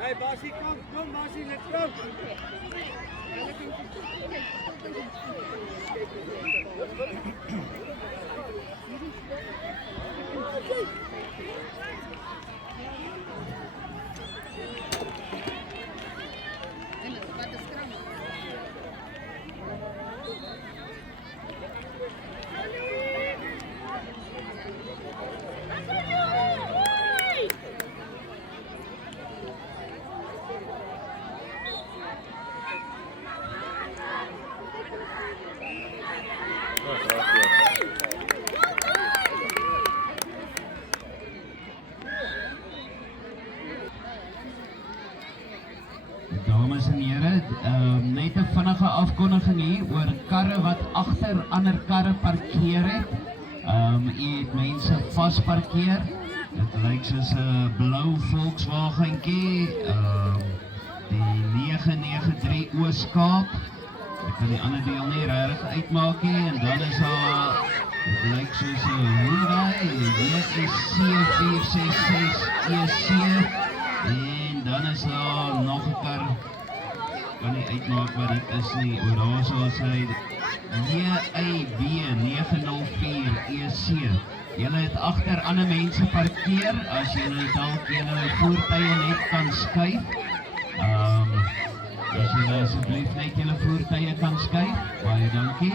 Hey, Basie, kom, Basie, let's go. Dames en heren, net een vinnige afkondiging hier oor karre wat achter ander karre parkeer het. U het mense vastparkeer. Het lyk soos 'n blou Volkswagenkie, die 993 Oos-Kaap. Ek kan die ander deel nie regtig uitmaak nie, en dan is daar, het lyk soos 'n Hyundai, WSC 466 EC, en dan is daar nog 'n kar, kan nie uitmaak wat dit is nie, oor daar sal sy JAB 904 EC. Julle het achter ander mense parkeer, as julle dalk julle voertuie net kan skuif. As julle asseblief net julle voertuie kan skuif, baie dankie.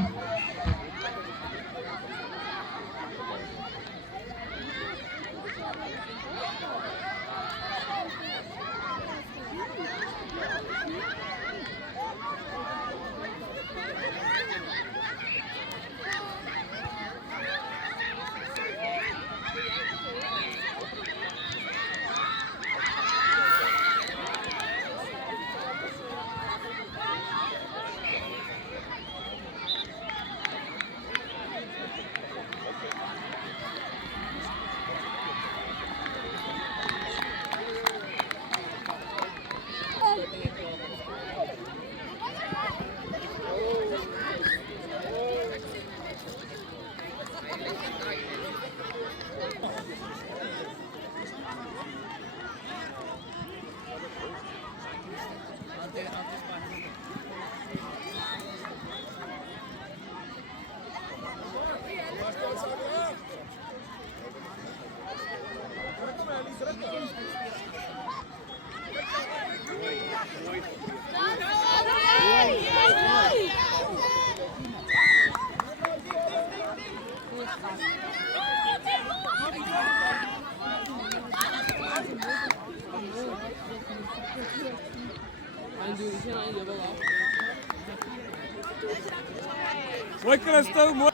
Mooi Christo, mooi.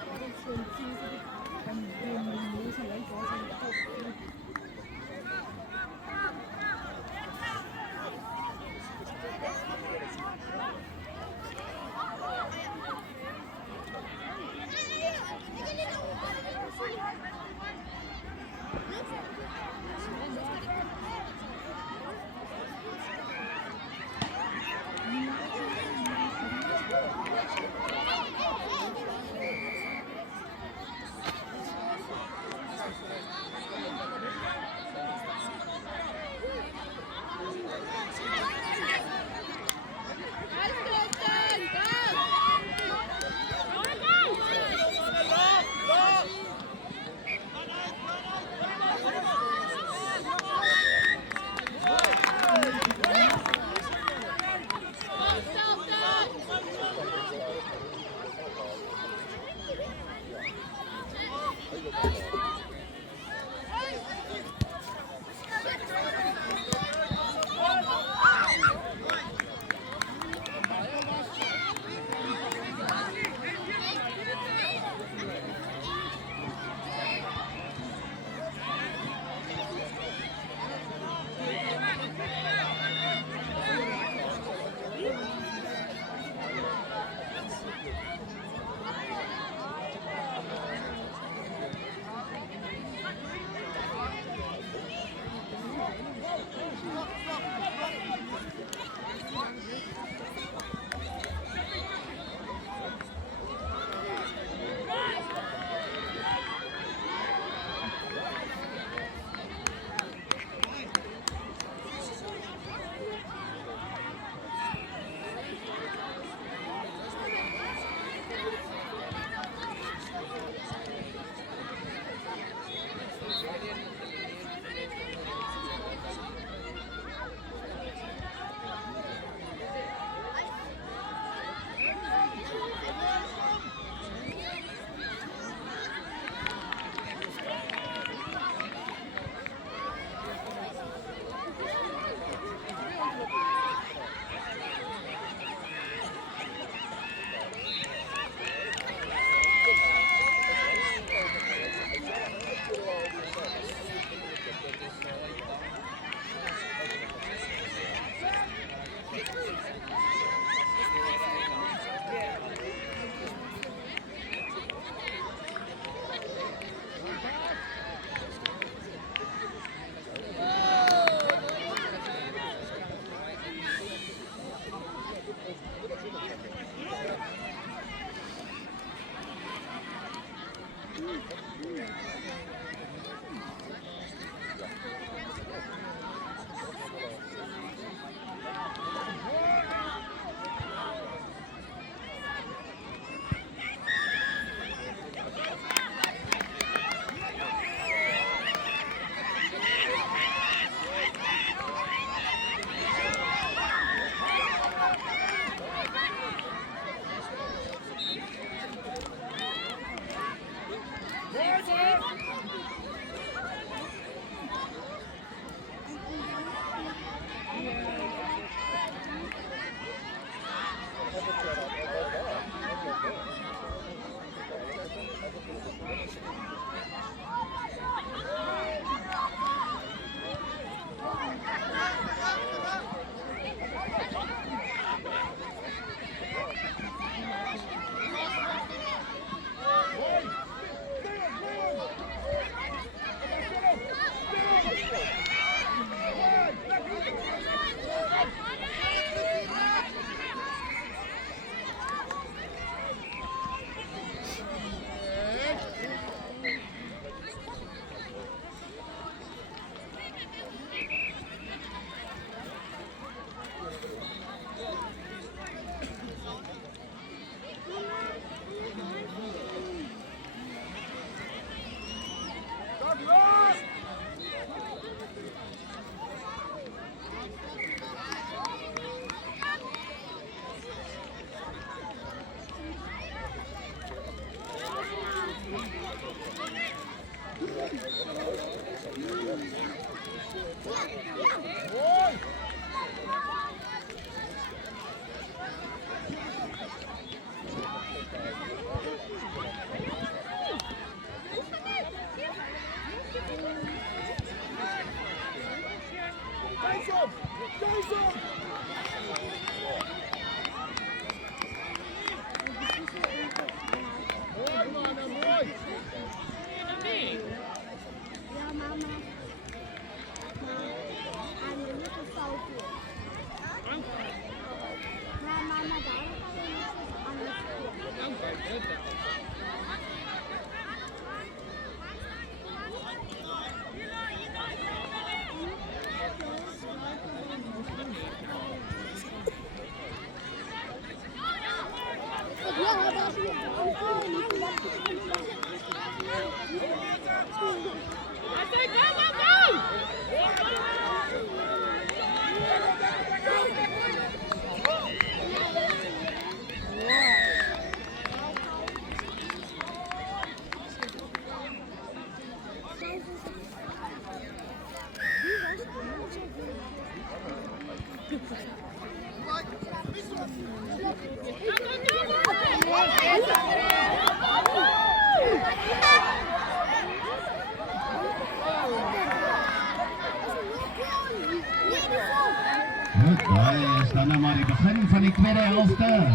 Goed, daar is dan nou maar die begin van die tweede helfte.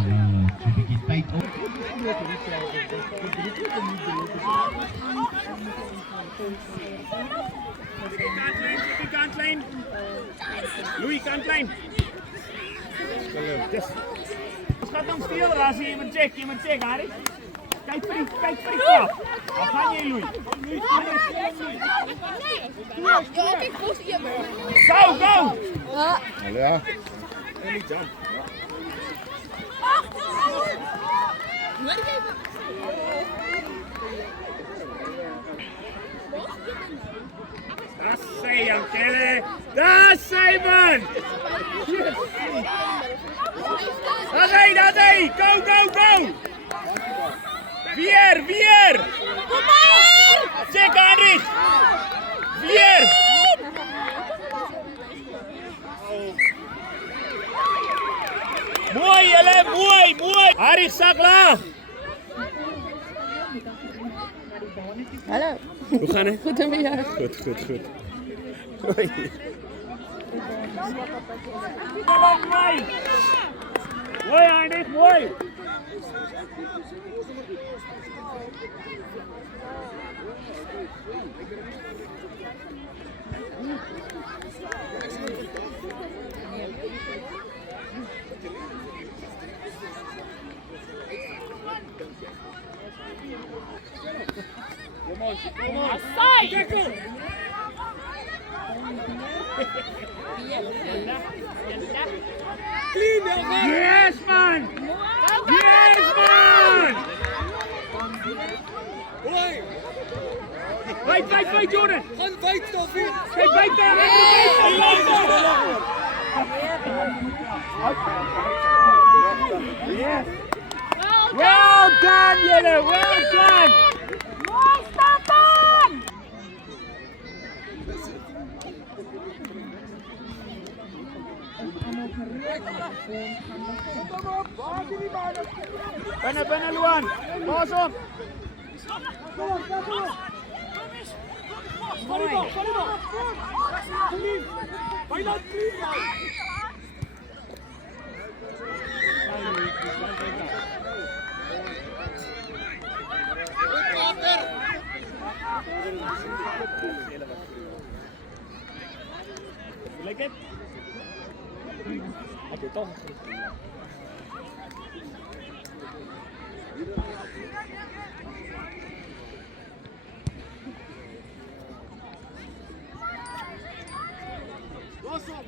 So 'n bietjie tyd op. Kantlyn. Louis Kantlyn. Yes. Ons gaan hom steel, as jy moet check, Harry. Kyk vir die krag. Waar gaan jy, Louis? Go! Ja. That's say, young Kelly. That's say, man. That's it. Go. Vier. Check, Heinrich. Vier. Mooi, Jelle, mooi. Heinrich, sak laag. Hallo. Hoe gaan het? Goed en bij jou? Goed. Hoi. Mooi, Heinrich, mooi. Yes, man! Hoi! Wait, Jordan! Gaan wyd, Stoffie! Kijk, wait daar! Yes! Well done, Jelle! Well done! Mooi, Stefan! Binnen, Luan! Pas op! Lekker? Heb je toch? Los hem.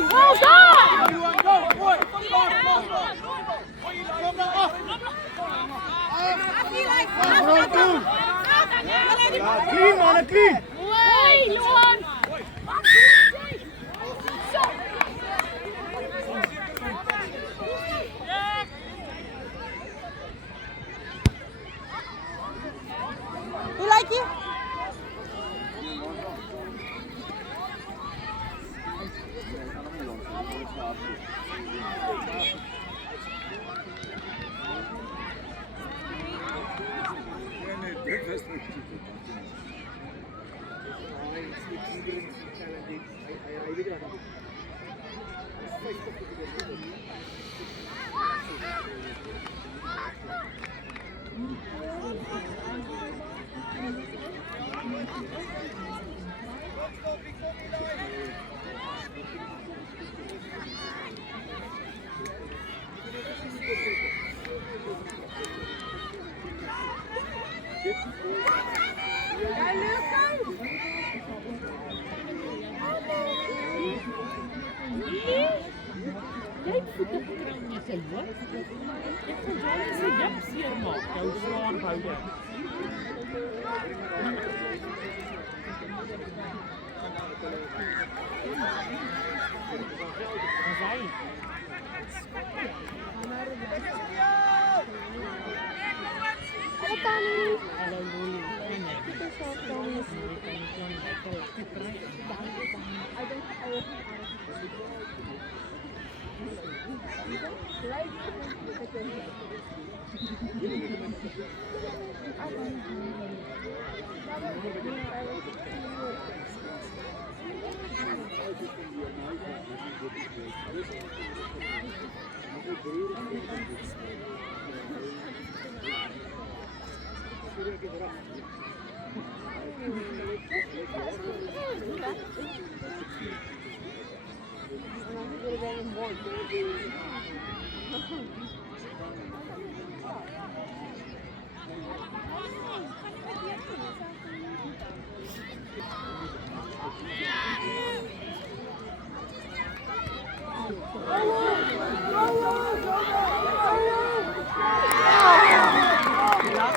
Well done! Clean, man, clean. Hey, Luan! You like it?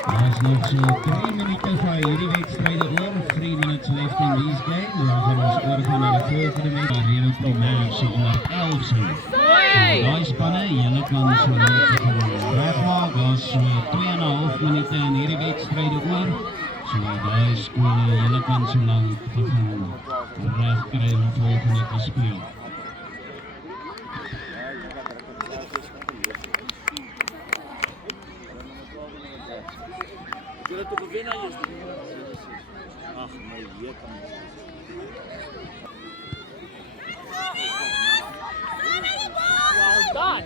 Daar's nog so 3 minute vir hierdie wedstryde oor, 3 minutes left in these game. Dan gaan ons oorgaan na die volgende wedstryd, Reno Promax onder 11 se. Daai spanne, julle kan so regmaak, daar's so 2,5 minute in hierdie wedstryde oor. So daai skole, julle kan so lank begin reg kry om volgende te speel. Well done!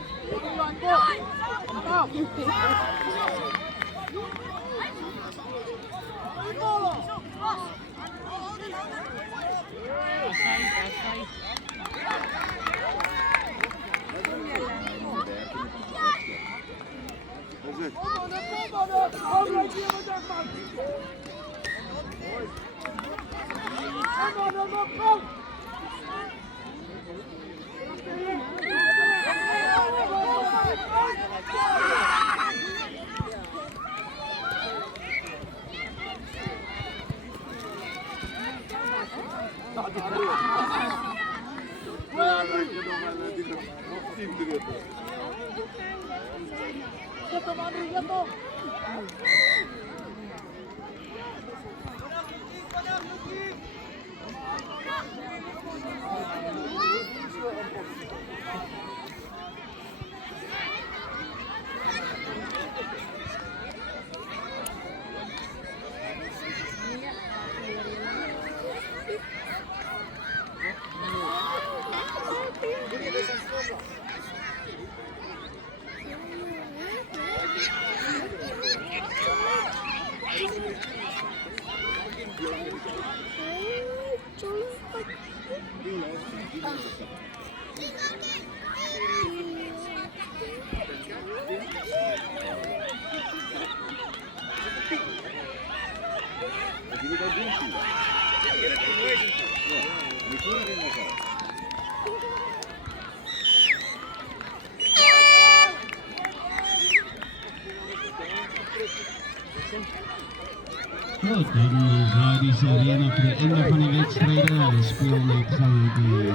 Goed, dan draai die sirene vir die einde van die wedstryde. Hulle speel net gou die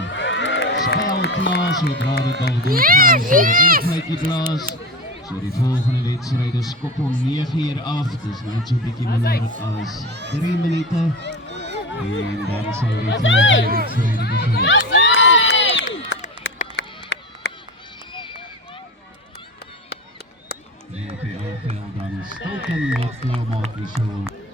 spel klaar, sodra die bal doorgaan, sal die influitjie blaas. So die volgende wedstryde skop om 9 uur af, dis net so bietjie minder as 3 minute. En dan sal die volgende wedstryde begin. Die VA-veld dan Stilton wat nou maak die so.